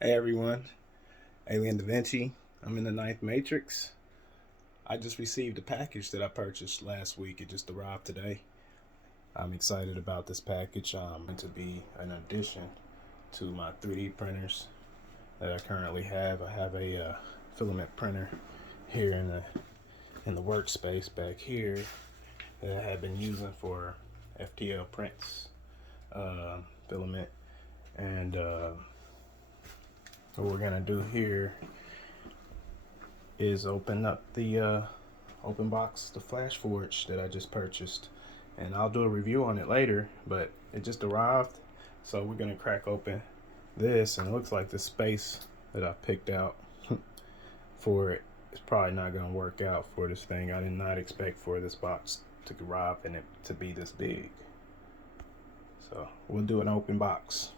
Hey everyone, Alien Davinci. I'm in the ninth Matrix. I just received a package that I purchased last week. It just arrived today. I'm excited about this package. To be an addition to my 3D printers that I currently have. I have a filament printer here in the workspace back here that I have been using for FTL prints, filament, and what we're gonna do here is open up the open box, the Flashforge that I just purchased, and I'll do a review on it later, but it just arrived, so we're gonna crack open this, and it looks like the space that I picked out for it is probably not gonna work out for this thing. I did not expect for this box to arrive and it to be this big, so we'll do an open box.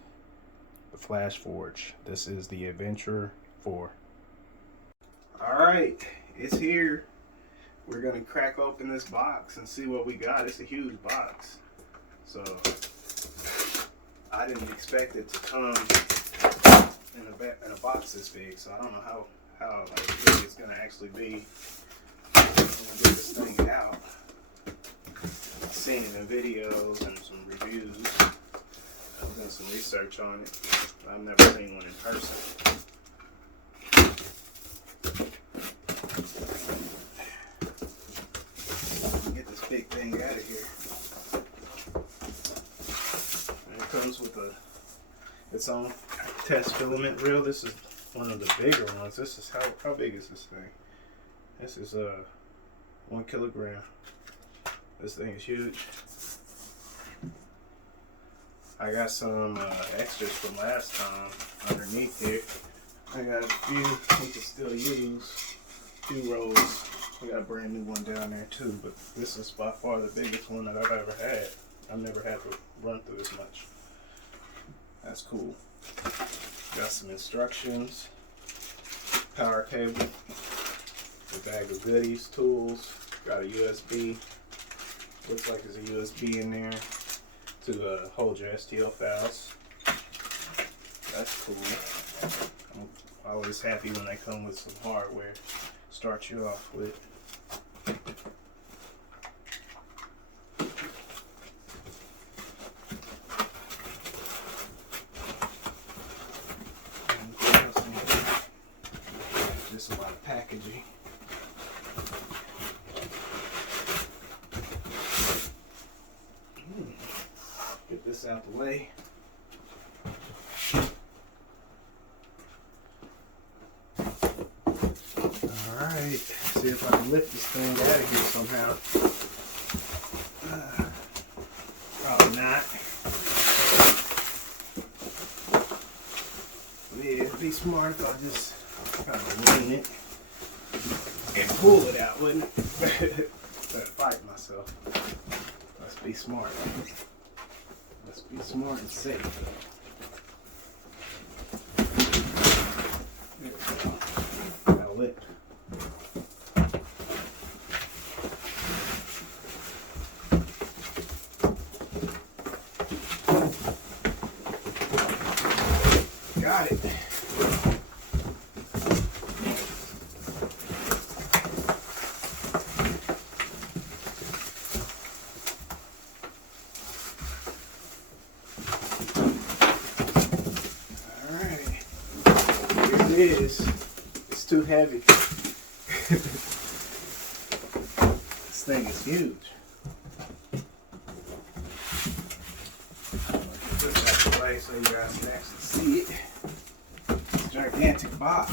The Flashforge. This is the Adventurer 4. Alright, it's here. We're gonna crack open this box and see what we got. It's a huge box, so I didn't expect it to come in a box this big, so I don't know how like big it's gonna actually be when we get this thing out. I've seen it in videos and some reviews. I've done some research on it. I've never seen one in person. Get this big thing out of here. And it comes with its own test filament reel. This is one of the bigger ones. This is how big is this thing? This is 1 kilogram. This thing is huge. I got some extras from last time underneath here. I got a few we can still use. A few rolls. We got a brand new one down there too, but this is by far the biggest one that I've ever had. I've never had to run through this much. That's cool. Got some instructions, power cable, a bag of goodies, tools. Got a USB. Looks like there's a USB in there to hold your STL files. That's cool. I'm always happy when they come with some hardware. Start you off with. Just a lot of packaging. Get this out the way. Alright, see if I can lift this thing out of here somehow. Probably not. Yeah, it'd be smart if I just kind of lean it and pull it out, wouldn't it? Better fight myself. Let's be smart. Let's be smart and safe. There we go. Now lift. Got it. It's too heavy. This thing is huge. Put it out the way so you guys can actually see it. It's a gigantic box.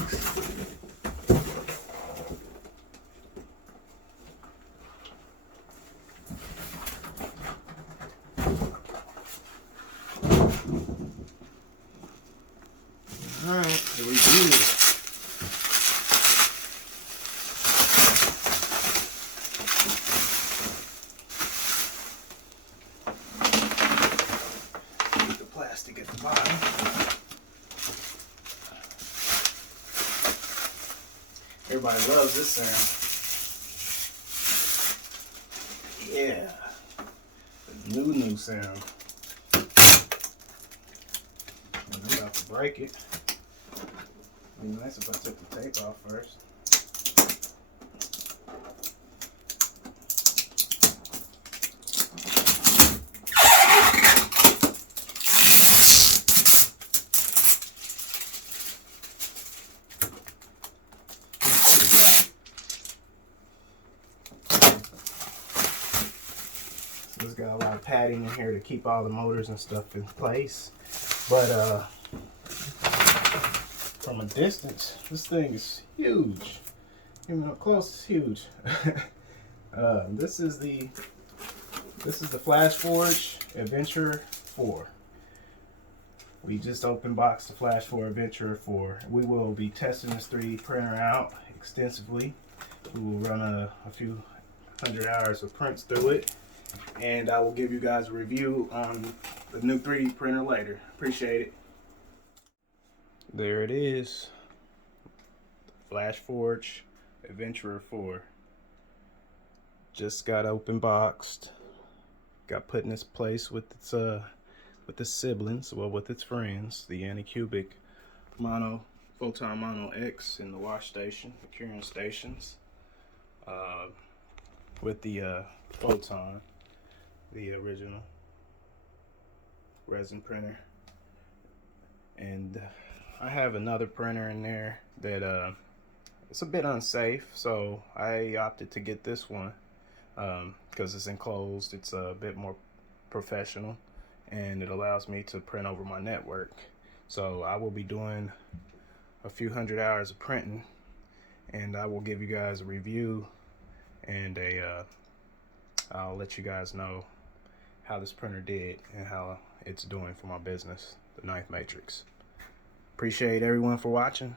Alright, the review. Get the plastic at the bottom. Everybody loves this sound. Yeah. The new sound. I'm about to break it. It'd be nice if I took the tape off first. So it's got a lot of padding in here to keep all the motors and stuff in place. But from a distance, this thing is huge. Even up close, it's huge. This is the Flashforge Adventurer 4. We just open boxed the Flashforge Adventurer 4. We will be testing this 3D printer out extensively. We will run a few hundred hours of prints through it, and I will give you guys a review on the new 3D printer later. Appreciate it. There it is, Flashforge Adventurer 4. Just got open boxed, got put in its place with its siblings, well, with its friends, the Anycubic Photon Mono X in the wash station, the curing stations, with the Photon, the original resin printer. And I have another printer in there that it's a bit unsafe, so I opted to get this one because it's enclosed. It's a bit more professional, and it allows me to print over my network. So I will be doing a few hundred hours of printing, and I will give you guys a review, and I'll let you guys know how this printer did and how it's doing for my business, the Ninth Matrix. Appreciate everyone for watching.